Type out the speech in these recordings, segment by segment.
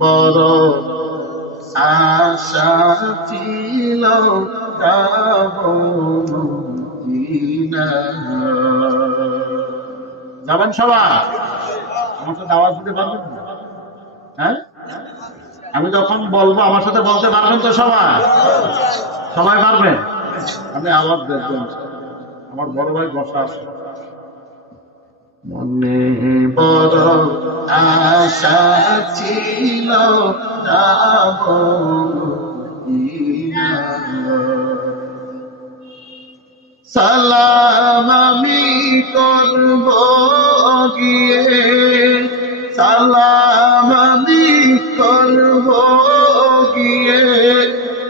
বড় আশা ছিল যাব যাবেন সবাই? আমার সাথে আওয়াজ দিতে পারবেন হ্যাঁ? আমি যখন বলব, আমার সাথে বলতে পারবেন তো সবাই? সবাই পারবেন আমি আওয়াজ দেখবেন আমার বড় ভাই বসা আছে মনে বড় আশা ছিল। সালাম আমি করব গিয়ে সালাম আমি করব গিয়ে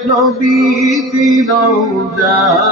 নবী দিনৌজা মনে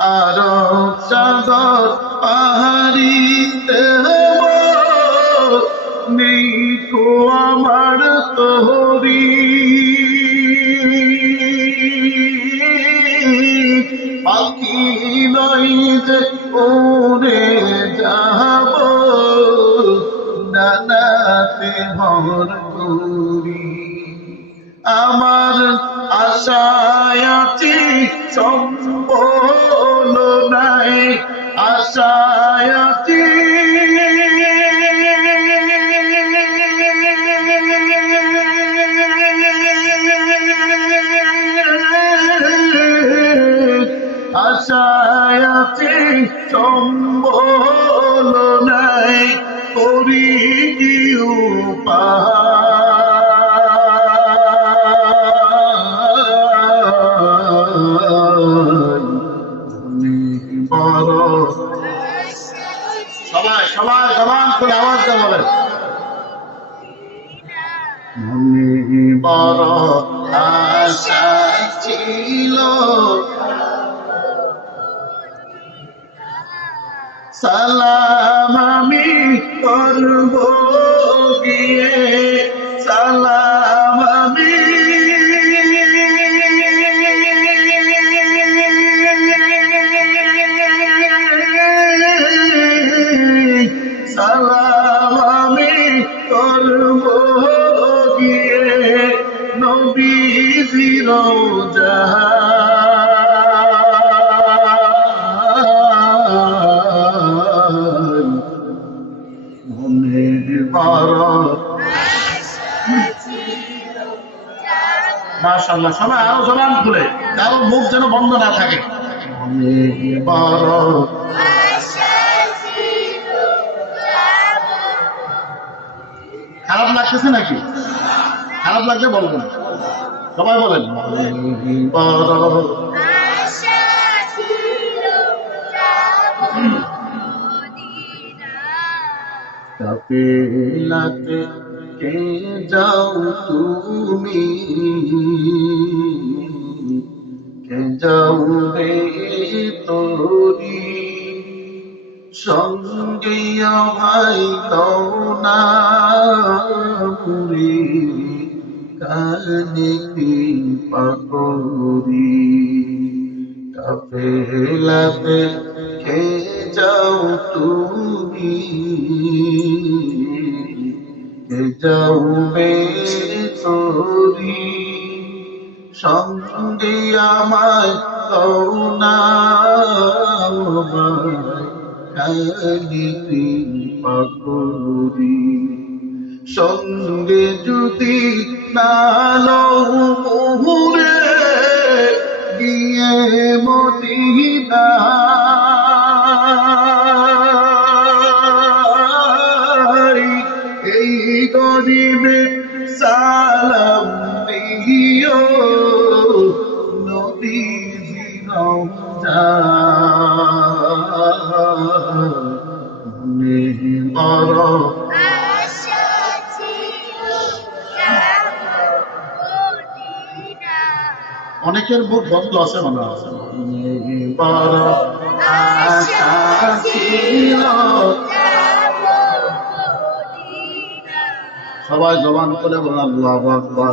আর সাগর পাহাড়িতে নেই কো আমার পাখি যে যাব আমার আশায় আছি আশায় সম্বল নাই করি কি সবাই সবাই সবাই করে আওয়াজ বলেন। মনে বড় আশা সালাম আমি করব গিয়ে। সালাম আমি সালাম আমি করব গিয়ে। নবীজির জাহান মাশাল্লাহ সবাই আরও জবান খুলে। কারও মুখ যেন বন্ধ না থাকে। খারাপ লাগতেছে নাকি? খারাপ লাগলে বলবেন। সবাই বলেন। কে যাও তুমি? যাও রে তোরি। সঙ্গে ভাই দৌনা মুড়ি কানে পাকরি কাপেলাতে কে যাও তুমি, কে যাবে তোরি। সঙ্গে আমায় সঙ্গে যদি না মুহুরে দিয়ে মদিনা এই অনেকের মুখ বন্ধ আছে মনে সবাই জবান করে বলেন আল্লাহু আকবার।